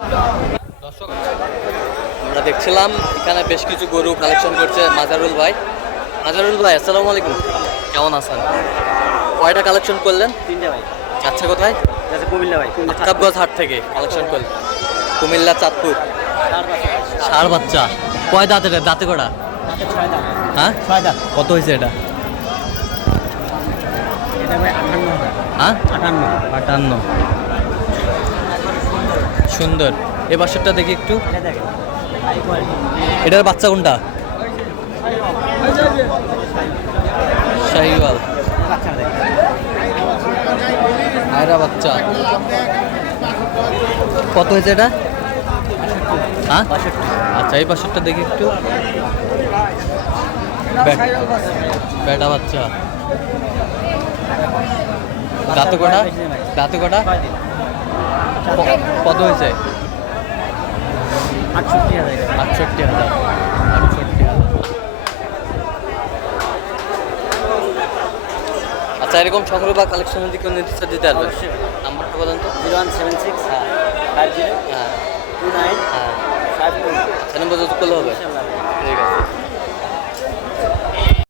দর্শক আমরা দেখছিলাম এখানে বেশ কিছু গরু কালেকশন করছে মাজারুল ভাই। মাজারুল ভাই আসসালামু আলাইকুম, কেমন আছেন? কয়টা কালেকশন করলেন? 3টে ভাই। আচ্ছা, কোথায়? আচ্ছা কুমিল্লা ভাই। আফতাবগঞ্জ হাট থেকে কালেকশন করলেন। কুমিল্লা চাঁদপুর। ষাঁড় বাচ্চা কয় দাঁতের? দাঁতে কটা? হ্যাঁ, 6 দাঁত। কত হয়েছে এটা? এটা ভাই 58,000। হ্যাঁ, 58। 58। সুন্দর। এ বাছুরটা দেখি একটু। এটা দেখেন হাই কোয়ালিটি। এটার বাচ্চা কোনটা? শাহিওয়াল। বাচ্চা দেখেন। আয়রা বাচ্চা। কত হয়েছে এটা? হ্যাঁ, 62। আচ্ছা, এই বাছুরটা দেখি একটু। বেটা বাচ্চা। দাঁতে কটা? দাঁতে কটা? কত হয়েছে? 68,000। 68,000। আচ্ছা, এরকম সংগ্রহ বা কালেকশনের দিকে নির্দেশ দিতে পারবেন? অবশ্যই। নাম্বারটা বলেন তো। 0176 হ্যাঁ 50 হ্যাঁ 29 হ্যাঁ 52। আচ্ছা, নম্বর যত করলে হবে। ইনশাআল্লাহ। ঠিক আছে।